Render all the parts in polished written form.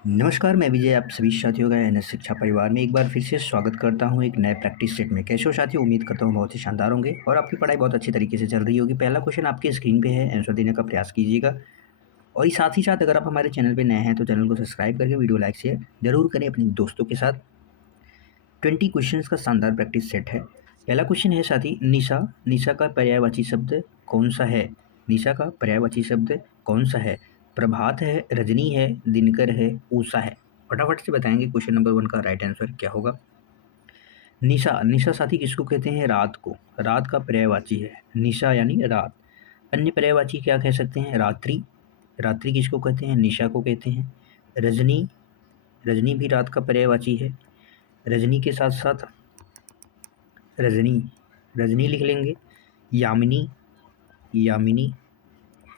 नमस्कार, मैं विजय आप सभी साथियों का एनएस शिक्षा परिवार में एक बार फिर से स्वागत करता हूं एक नए प्रैक्टिस सेट में। कैसे हो साथियों? उम्मीद करता हूं बहुत ही शानदार होंगे और आपकी पढ़ाई बहुत अच्छी तरीके से चल रही होगी। पहला क्वेश्चन आपकी स्क्रीन पे है, आंसर देने का प्रयास कीजिएगा। और साथ ही साथ अगर आप हमारे चैनल पे नए हैं तो चैनल को सब्सक्राइब करके वीडियो लाइक शेयर जरूर करें अपने दोस्तों के साथ। 20 क्वेश्चंस का शानदार प्रैक्टिस सेट है। पहला क्वेश्चन है साथी, निशा। निशा का पर्यायवाची शब्द कौन सा है? निशा का पर्यायवाची शब्द कौन सा है? प्रभात है, रजनी है, दिनकर है, उषा है। फटाफट से बताएंगे क्वेश्चन नंबर 1 का राइट आंसर क्या होगा। निशा, निशा साथी किसको कहते हैं? रात को। रात का पर्यायवाची है निशा यानी रात। अन्य पर्यायवाची क्या कह सकते हैं? रात्रि। रात्रि किसको कहते हैं? निशा को कहते हैं। रजनी, रजनी भी रात का पर्यायवाची है। रजनी के साथ साथ रजनी, रजनी लिख लेंगे। यामिनी, यामिनी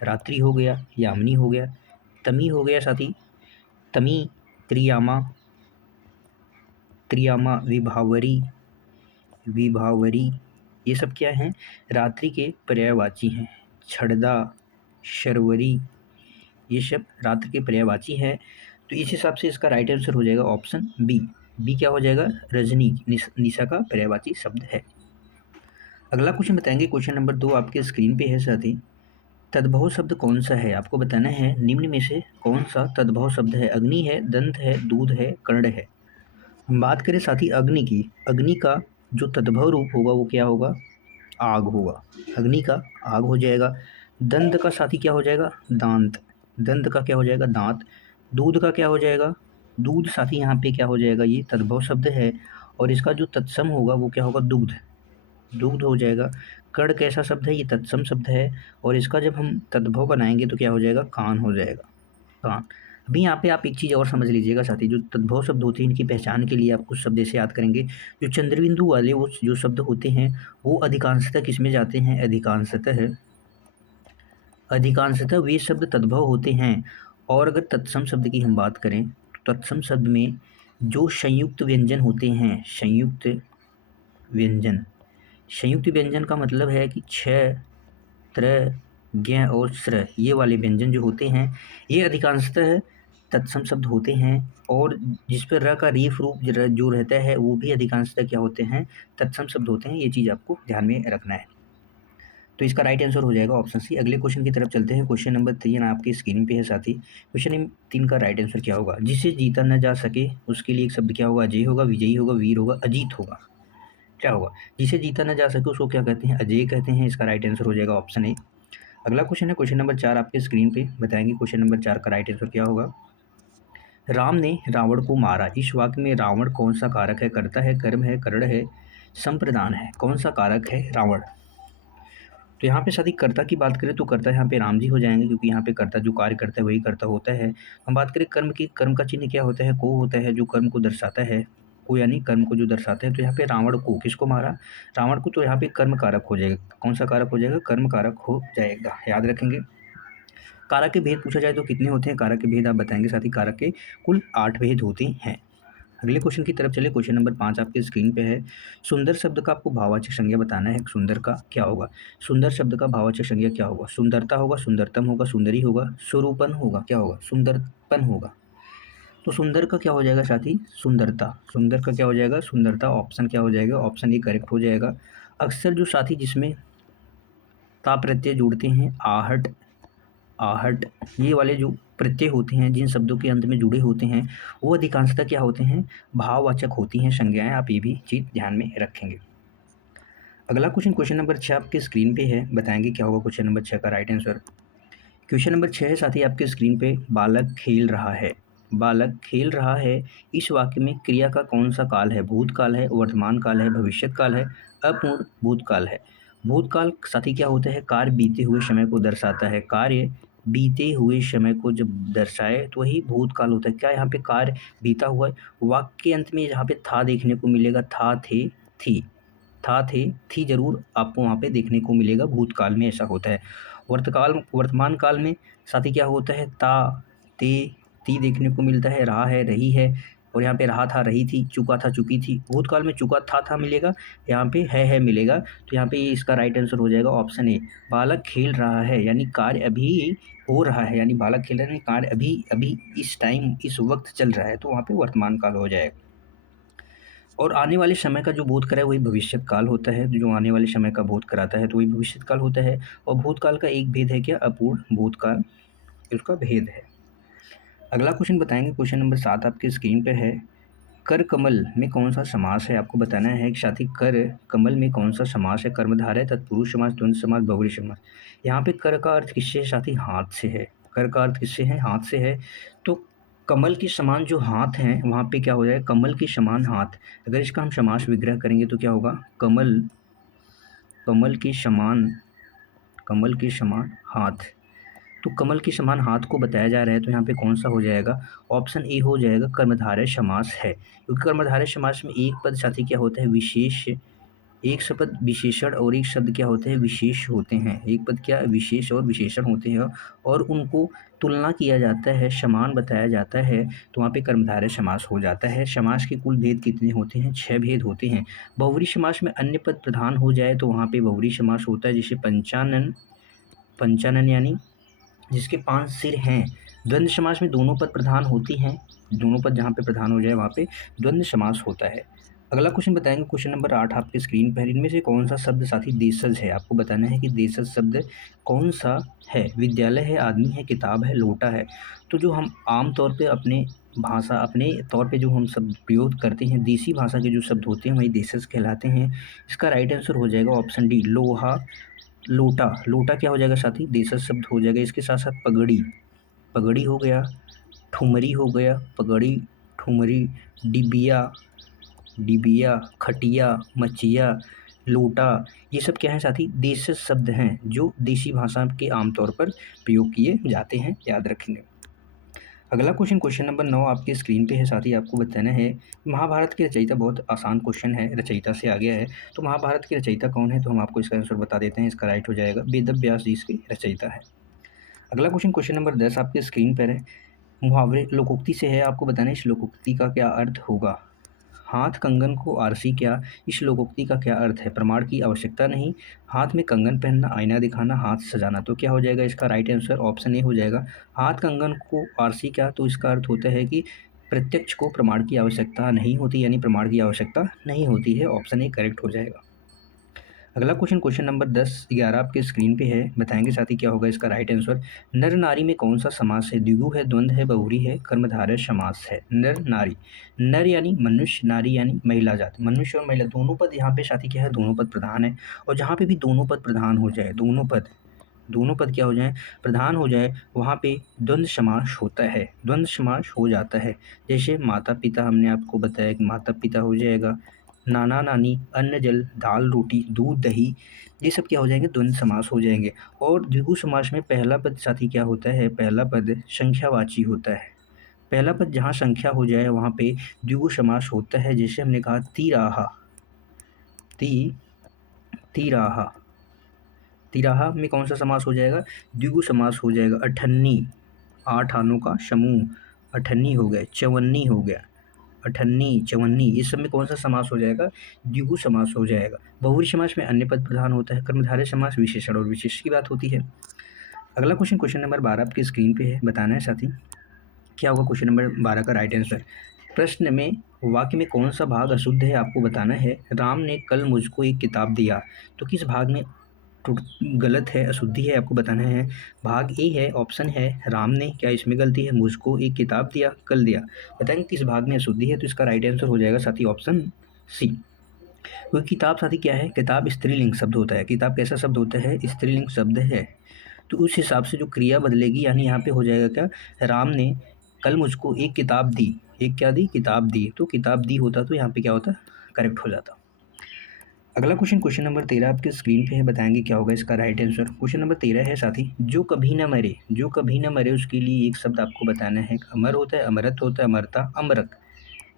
रात्रि हो गया, यामिनी हो गया। तमी हो गया साथी, तमी। त्रियामा, त्रियामा। विभावरी, विभावरी। ये सब क्या हैं? रात्रि के पर्यायवाची हैं। छड़दा, शर्वरी, ये सब रात्रि के पर्यायवाची हैं। तो इस हिसाब से इसका राइट आंसर हो जाएगा ऑप्शन बी। बी क्या हो जाएगा? रजनी निशा का पर्यायवाची शब्द है। अगला क्वेश्चन बताएंगे, क्वेश्चन नंबर 2 आपके स्क्रीन पे है साथी। तद्भव शब्द कौन सा है? आपको बताना है निम्न में से कौन सा तद्भव शब्द है। अग्नि है, दंत है, दूध है, कर्ण है। हम बात करें साथी अग्नि की। अग्नि का जो तद्भव रूप होगा वो क्या होगा? आग होगा। अग्नि का आग हो जाएगा। दंत का साथी क्या हो जाएगा? दांत। दंत का क्या हो जाएगा? दांत। दूध का क्या हो जाएगा? दूध साथी यहाँ पे क्या हो जाएगा? ये तद्भव शब्द है और इसका जो तत्सम होगा वो क्या होगा? दुग्ध। दुग्ध हो जाएगा। कर्ण कैसा शब्द है? ये तत्सम शब्द है और इसका जब हम तद्भव बनाएंगे तो क्या हो जाएगा? कान हो जाएगा। कान। अभी यहाँ पे आप एक चीज़ और समझ लीजिएगा साथी, जो तद्भव शब्द होते हैं इनकी पहचान के लिए आप कुछ शब्द ऐसे याद करेंगे। जो चंद्रबिंदु वाले वो जो शब्द होते हैं वो अधिकांशतः किस में जाते हैं? अधिकांशतः, अधिकांशतः वे शब्द तद्भव होते हैं। और अगर तत्सम शब्द की हम बात करें तो तत्सम शब्द में जो संयुक्त व्यंजन होते हैं, संयुक्त व्यंजन। संयुक्त व्यंजन का मतलब है कि छ, त्र, ज्ञ और स्र, ये वाले व्यंजन जो होते हैं ये अधिकांशतः तत्सम शब्द होते हैं। और जिस पर र का रीफ रूप जो रहता है वो भी अधिकांशतः क्या होते हैं? तत्सम शब्द होते हैं। ये चीज़ आपको ध्यान में रखना है। तो इसका राइट आंसर हो जाएगा ऑप्शन सी। अगले क्वेश्चन की तरफ चलते हैं। क्वेश्चन नंबर 3 आपकी स्क्रीन पे है साथी। क्वेश्चन नंबर 3 का राइट आंसर क्या होगा? जिसे जीता न जा सके उसके लिए एक शब्द क्या होगा? अजय होगा, विजयी होगा, वीर होगा, अजीत होगा। क्या होगा? जिसे जीता न जा सके उसको क्या कहते हैं? अजय कहते हैं। इसका राइट आंसर हो जाएगा ऑप्शन ए। अगला क्वेश्चन है क्वेश्चन नंबर 4 आपके स्क्रीन पे। बताएंगे क्वेश्चन नंबर 4 का राइट आंसर क्या होगा। राम ने रावण को मारा। इस वाक्य में रावण कौन सा कारक है? कर्ता है, कर्म है, करण है, संप्रदान है। कौन सा कारक है रावण? तो यहाँ पे साथी कर्ता की बात करें तो कर्ता यहाँ पे राम जी हो जाएंगे, क्योंकि यहाँ पे कर्ता जो कार्य करता है वही कर्ता होता है। हम बात करें कर्म की, कर्म का चिन्ह क्या होता है? को होता है, जो कर्म को दर्शाता है। को यानी कर्म को जो दर्शाता है। तो यहाँ पे रावण को, किसको मारा? रावण को। तो यहाँ पे कर्म कारक हो जाएगा। कौन सा कारक हो जाएगा? कर्म कारक हो जाएगा, याद रखेंगे। कारक के भेद पूछा जाए तो कितने होते हैं? कारक के भेद आप बताएंगे साथी। कारक के कुल 8 भेद होते हैं। अगले क्वेश्चन की तरफ चले। क्वेश्चन नंबर 5 आपके स्क्रीन पे है। सुंदर शब्द का आपको भाववाचक संज्ञा बताना है। सुंदर का क्या होगा? सुंदर शब्द का भाववाचक संज्ञा क्या होगा? सुंदरता होगा, सुंदरतम होगा, सुंदरी होगा, स्वरूपन होगा। क्या होगा? सुंदरपन होगा। तो सुंदर का क्या हो जाएगा साथी? सुंदरता। सुंदर का क्या हो जाएगा? सुंदरता। ऑप्शन क्या हो जाएगा? ऑप्शन ए करेक्ट हो जाएगा। अक्सर जो साथी जिसमें ता प्रत्यय जुड़ते हैं, आहट, आहट, ये वाले जो प्रत्यय होते हैं जिन शब्दों के अंत में जुड़े होते हैं वो अधिकांशतः क्या होते हैं? भाववाचक होती हैं संज्ञाएं। आप ये भी चीज़ ध्यान में रखेंगे। अगला क्वेश्चन, क्वेश्चन नंबर 6 आपके स्क्रीन पे है। बताएंगे क्या होगा क्वेश्चन नंबर 6 का राइट आंसर। क्वेश्चन नंबर 6 है साथी आपके स्क्रीन पे। बालक खेल रहा है। बालक खेल रहा है। इस वाक्य में क्रिया का कौन सा काल है? भूतकाल है, वर्तमान काल है, भविष्यत काल है, अपूर्ण भूतकाल है। भूतकाल साथी क्या होता है? कार्य बीते हुए समय को दर्शाता है। कार्य बीते हुए समय को जब दर्शाए तो वही भूतकाल होता है। क्या यहाँ पे कार्य बीता हुआ है? वाक्य के अंत में यहाँ पे था देखने को मिलेगा। था, थे, थी। था, थे, थी जरूर आपको वहाँ पे देखने को मिलेगा। भूतकाल में ऐसा होता है। वर्तमान काल में साथी क्या होता है? ता, ते, ती देखने को मिलता है। रहा है, रही है, और यहाँ पे रहा था रही थी, चुका था चुकी थी। भूतकाल में चुका था मिलेगा, यहाँ पे है मिलेगा। तो यहाँ पे इसका राइट आंसर हो जाएगा ऑप्शन ए, बालक खेल रहा है, यानी कार्य अभी हो रहा है, यानी बालक खेल रहा है, यानी कार्य अभी अभी इस टाइम इस वक्त चल रहा है, तो वहाँ पे वर्तमान काल हो जाएगा। और आने वाले समय का जो बोध कराए वही भविष्य काल होता है, जो आने वाले समय का बोध कराता है तो वही भविष्य काल होता है। और भूतकाल का एक भेद है क्या, अपूर्ण भूतकाल, उसका भेद है। अगला क्वेश्चन बताएंगे, क्वेश्चन नंबर 7 आपके स्क्रीन पे है। कर कमल में कौन सा समास है, आपको बताना है कि साथी कर कमल में कौन सा समास है। कर्मधारय, तत्पुरुष समास, द्वंद्व समास, बहुव्रीहि समास। यहाँ पे कर का अर्थ किससे है साथी, हाथ से है। कर का अर्थ किससे है, हाथ से है। तो कमल के समान जो हाथ हैं वहाँ पे क्या हो जाएगा, कमल के समान हाथ। अगर इसका हम समास विग्रह करेंगे तो क्या होगा, कमल कमल के समान हाथ। तो कमल के समान हाथ को बताया जा रहा है, तो यहाँ पे कौन सा हो जाएगा, ऑप्शन ए हो जाएगा, कर्मधारय समास है। क्योंकि कर्मधारय समास में एक पद साथी क्या होता है, विशेष। एक शब्द विशेषण और एक शब्द क्या होते हैं, विशेष होते हैं। एक पद क्या, विशेष और विशेषण होते हैं, और उनको तुलना किया जाता है, समान बताया जाता है, तो वहाँ पे कर्मधारय समास हो जाता है। समास के कुल भेद कितने होते हैं, 6 भेद होते हैं। बहुव्रीहि समास में अन्य पद प्रधान हो जाए तो वहाँ पे बहुव्रीहि समास होता है, जैसे पंचानन यानी जिसके 5 सिर हैं। द्वंद्व समास में दोनों पद प्रधान होती हैं, दोनों पद जहाँ पे प्रधान हो जाए वहाँ पे द्वंद्व समास होता है। अगला क्वेश्चन बताएंगे, क्वेश्चन नंबर 8 आपके स्क्रीन पर। इनमें से कौन सा शब्द साथी देशज है, आपको बताना है कि देशज शब्द कौन सा है। विद्यालय है, आदमी है, किताब है, लोटा है। तो जो हम आम तौर पे अपने भाषा अपने तौर पे जो हम शब्द प्रयोग करते हैं, देसी भाषा के जो शब्द होते हैं वही देशज कहलाते हैं। इसका राइट आंसर हो जाएगा ऑप्शन डी, लोहा, लोटा। लोटा क्या हो जाएगा साथी, देशज शब्द हो जाएगा। इसके साथ साथ पगड़ी, पगड़ी हो गया, ठुमरी हो गया, पगड़ी, ठुमरी, डिबिया, डिबिया, खटिया, मचिया, लोटा, ये सब क्या है साथी, देशज शब्द हैं जो देसी भाषा के आमतौर पर प्रयोग किए जाते हैं, याद रखेंगे। अगला क्वेश्चन, क्वेश्चन नंबर 9 आपके स्क्रीन पे है साथी। आपको बताना है महाभारत की रचयिता, बहुत आसान क्वेश्चन है, रचयिता से आ गया है। तो महाभारत की रचयिता कौन है, तो हम आपको इसका आंसर बता देते हैं। इसका राइट हो जाएगा, वेद व्यास जी इसकी रचयिता है। अगला क्वेश्चन, क्वेश्चन नंबर 10 आपके स्क्रीन पर है। मुहावरे लोकोक्ति से है, आपको बताना है इस लोकोक्ति का क्या अर्थ होगा। हाथ कंगन को आरसी क्या, इस लोकोक्ति का क्या अर्थ है। प्रमाण की आवश्यकता नहीं, हाथ में कंगन पहनना, आईना दिखाना, हाथ सजाना। तो क्या हो जाएगा इसका राइट आंसर, ऑप्शन ए हो जाएगा। हाथ कंगन को आरसी क्या, तो इसका अर्थ होता है कि प्रत्यक्ष को प्रमाण की आवश्यकता नहीं होती, यानी प्रमाण की आवश्यकता नहीं होती है। ऑप्शन ए करेक्ट हो जाएगा। अगला क्वेश्चन, क्वेश्चन नंबर 10-11 आपके स्क्रीन पे है। बताएंगे साथी क्या होगा इसका राइट आंसर। नर नारी में कौन सा समास है, द्विगु है, द्वंद्व है, बहुव्रीहि है, कर्मधारय समास है। नर नारी, नर यानी मनुष्य, नारी यानी महिला जाति। मनुष्य और महिला दोनों पद यहाँ पे साथी क्या है, दोनों पद प्रधान है। और जहाँ पे भी दोनों पद प्रधान हो जाए, दोनों पद क्या हो जाए, प्रधान हो जाए, वहाँ पे द्वंद्व समास होता है, द्वंद्व समास हो जाता है। जैसे माता पिता, हमने आपको बताया कि माता पिता हो जाएगा, नाना नानी, अन्न जल, दाल रोटी, दूध दही, ये सब क्या हो जाएंगे, द्वंद्व समास हो जाएंगे। और द्विगु समास में पहला पद साथी क्या होता है, पहला पद संख्यावाची होता है। पहला पद जहाँ संख्या हो जाए वहाँ पे द्विगु समास होता है। जैसे हमने कहा तिराहा, तिराहा, तिराहा में कौन सा समास हो जाएगा, द्विगु समास हो जाएगा। अठन्नी, 8 आनों का समूह, अठन्नी हो गया, चवन्नी हो गया, अठन्नी, चवन्नी, इस सब में कौन सा समास हो जाएगा, द्विगु समास हो जाएगा। बहुव्रीहि समास में अन्य पद प्रधान होता है। कर्मधारय समास विशेषण और विशेष की बात होती है। अगला क्वेश्चन, क्वेश्चन नंबर 12 आपकी स्क्रीन पे है। बताना है साथी क्या होगा क्वेश्चन नंबर 12 का राइट आंसर। प्रश्न में वाक्य में कौन सा भाग अशुद्ध है, आपको बताना है। राम ने कल मुझको एक किताब दिया, तो किस भाग में गलत है, अशुद्धि है, आपको बताना है। भाग ए है, ऑप्शन है राम ने, क्या इसमें गलती है, मुझको एक किताब दिया, कल दिया। बताएंगे किस भाग में अशुद्धि है, तो इसका राइट आंसर हो जाएगा साथी ऑप्शन सी। क्योंकि किताब साथी क्या है, किताब स्त्रीलिंग शब्द होता है। किताब कैसा शब्द होता है, स्त्रीलिंग शब्द है। तो उस हिसाब से जो क्रिया बदलेगी, यानी यहाँ पे हो जाएगा क्या, राम ने कल मुझको एक किताब दी, एक क्या दी, किताब दी। तो किताब दी होता तो यहाँ पे क्या होता, करेक्ट हो जाता। अगला क्वेश्चन, क्वेश्चन नंबर 13 आपके स्क्रीन पे है। बताएंगे क्या होगा इसका राइट आंसर। क्वेश्चन नंबर 13 है साथी, जो कभी न मरे, जो कभी न मरे, उसके लिए एक शब्द आपको बताना है। अमर होता है, अमरत होता है, अमरता, अमरक,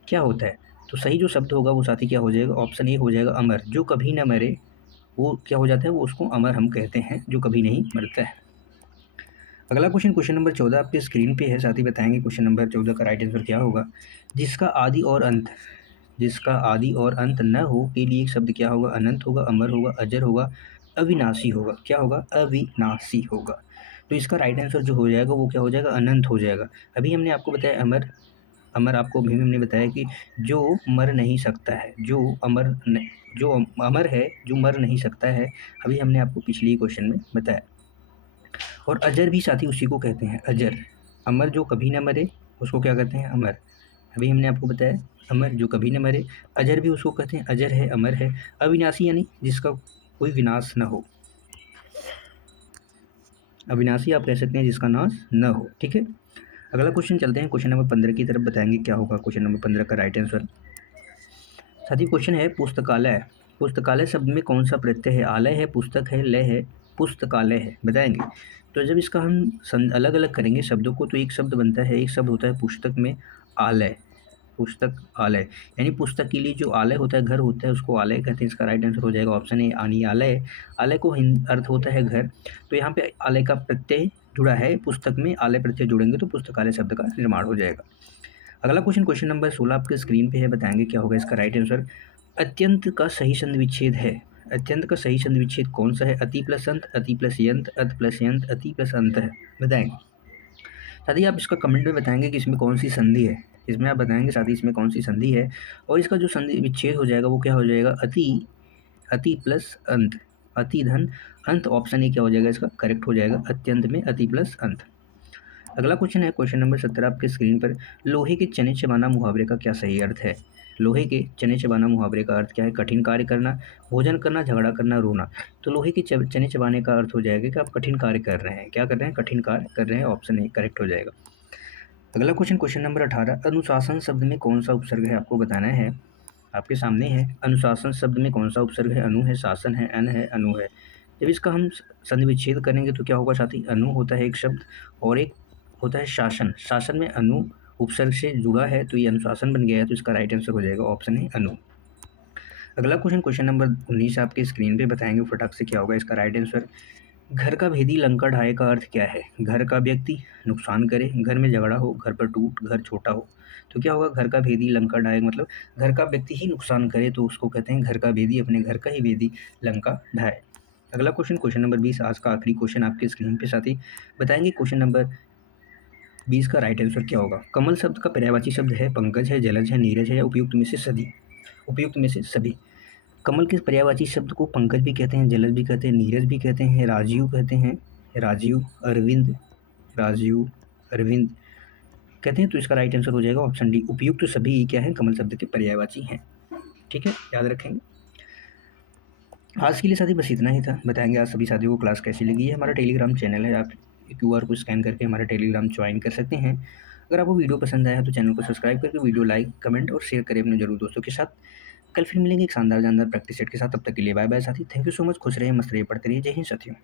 क्या होता है। तो सही जो शब्द होगा वो साथी क्या हो जाएगा, ऑप्शन ए हो जाएगा अमर। जो कभी न मरे वो क्या हो जाता है, वो उसको अमर हम कहते हैं, जो कभी नहीं मरता है। अगला क्वेश्चन नंबर 14 आपके स्क्रीन पे है, साथ ही बताएंगे क्वेश्चन नंबर 14 का राइट आंसर क्या होगा। जिसका आदि और अंत न हो के लिए एक शब्द क्या होगा? अनंत होगा, अमर होगा, अजर होगा, अविनाशी होगा। क्या होगा? अविनाशी होगा। तो इसका राइट आंसर जो हो जाएगा वो क्या हो जाएगा? अनंत हो जाएगा। अभी हमने आपको बताया अमर। अमर आपको अभी हमने बताया कि जो मर नहीं सकता है, जो अमर है, जो मर नहीं सकता है। अभी हमने आपको पिछले क्वेश्चन में बताया। और अजर भी साथी उसी को कहते हैं, अजर। अमर जो कभी न मरे उसको क्या कहते हैं? अमर। अभी हमने आपको बताया अमर जो कभी न मरे। अजर भी उसको कहते हैं, अजर है, अमर है। अविनाशी यानी जिसका कोई विनाश न हो। अविनाशी आप कह सकते हैं जिसका नाश न हो। ठीक है, अगला क्वेश्चन चलते हैं क्वेश्चन नंबर 15 की तरफ, बताएंगे क्या होगा क्वेश्चन नंबर 15 का राइट आंसर। साथी क्वेश्चन है पुस्तकालय। पुस्तकालय शब्द में कौन सा प्रत्यय है? आलय है, पुस्तक है, लय है, पुस्तकालय है, बताएंगे। तो जब इसका हम अलग अलग करेंगे शब्दों को, तो एक शब्द बनता है, एक शब्द होता है पुस्तक में आलय। पुस्तक आलय यानी पुस्तक के लिए जो आलय होता है, घर होता है, उसको आलय कहते हैं। इसका राइट आंसर हो जाएगा ऑप्शन ए आलय। आलय को अर्थ होता है घर। तो यहाँ पे आलय का प्रत्यय जुड़ा है, पुस्तक में आलय प्रत्यय जुड़ेंगे तो पुस्तकालय शब्द का निर्माण हो जाएगा। अगला क्वेश्चन नंबर 16 आपके स्क्रीन पे है, बताएंगे क्या होगा इसका राइट आंसर। अत्यंत का सही संधि विच्छेद है। अत्यंत का सही संधि विच्छेद कौन सा है? अति प्लस अंत, अति प्लस यंत, अत प्लस यंत, अति प्लस अंत है, बताएंगे। साथ ही आप इसका कमेंट में बताएंगे कि इसमें कौन सी संधि है। इसमें आप बताएंगे साथ ही इसमें कौन सी संधि है। और इसका जो संधि विच्छेद हो जाएगा वो क्या हो जाएगा? अति प्लस अंत, अति धन अंत। ऑप्शन ए क्या हो जाएगा इसका? करेक्ट हो जाएगा, अत्यंत में अति प्लस अंत। अगला क्वेश्चन है क्वेश्चन नंबर 17 आपके स्क्रीन पर। लोहे के चने चबाना मुहावरे का क्या सही अर्थ है? लोहे के चने चबाना मुहावरे का अर्थ क्या है? कठिन कार्य करना, भोजन करना, झगड़ा करना, रोना। तो लोहे के चने चबाने का अर्थ हो जाएगा कि आप कठिन कार्य कर रहे हैं। क्या कर रहे हैं? कठिन कार्य कर रहे हैं। ऑप्शन ए करेक्ट हो जाएगा। अगला क्वेश्चन नंबर 18, अनुशासन शब्द में कौन सा उपसर्ग है? आपको बताना है, आपके सामने है। अनुशासन शब्द में कौन सा उपसर्ग है? अनु है, शासन है, अन है, अनु है। जब इसका हम संधि विच्छेद करेंगे तो क्या होगा साथी? अनु होता है एक शब्द और एक होता है शासन। शासन में अनु उपसर्ग से जुड़ा है तो ये अनुशासन बन गया है। तो इसका राइट आंसर हो जाएगा ऑप्शन है अनु। अगला क्वेश्चन नंबर 19 आपके स्क्रीन पे, बताएंगे फटाक से क्या होगा इसका राइट आंसर। घर का भेदी लंका ढाए का अर्थ क्या है? घर का व्यक्ति नुकसान करे, घर में झगड़ा हो, घर पर टूट, घर छोटा हो। तो क्या होगा? घर का भेदी लंका ढाए, मतलब घर का व्यक्ति ही नुकसान करे तो उसको कहते हैं घर का भेदी, अपने घर का ही भेदी लंका ढाए। अगला क्वेश्चन नंबर 20, आज का आखिरी क्वेश्चन आपके स्क्रीन पे साथी, बताएंगे क्वेश्चन नंबर 20 का राइट आंसर क्या होगा। कमल शब्द का पर्यायवाची शब्द है पंकज है, जलज है, नीरज है, या उपयुक्त में से सभी? उपयुक्त में से सभी। कमल के पर्यायवाची शब्द को पंकज भी कहते हैं, जलज भी कहते हैं, नीरज भी कहते हैं, राजीव कहते हैं, राजीव अरविंद कहते हैं। तो इसका राइट आंसर हो जाएगा ऑप्शन डी, उपयुक्त सभी क्या है? कमल शब्द के पर्यायवाची हैं। ठीक है, याद रखेंगे। आज के लिए साथी बस इतना ही था। बताएंगे आज सभी साथियों को क्लास कैसी लगी है। हमारा टेलीग्राम चैनल है, आप QR को स्कैन करके हमारा टेलीग्राम ज्वाइन कर सकते हैं। अगर आपको वीडियो पसंद आया है तो चैनल को सब्सक्राइब करके वीडियो लाइक, कमेंट और शेयर करें अपने जरूर दोस्तों के साथ। कल फिर मिलेंगे एक शानदार प्रैक्टिस सेट के साथ। तब तक के लिए बाय बाय साथी। Thank you so much. खुश रहिए, मस्त रहिए, पढ़ते रहिए। जय हिंद साथियों।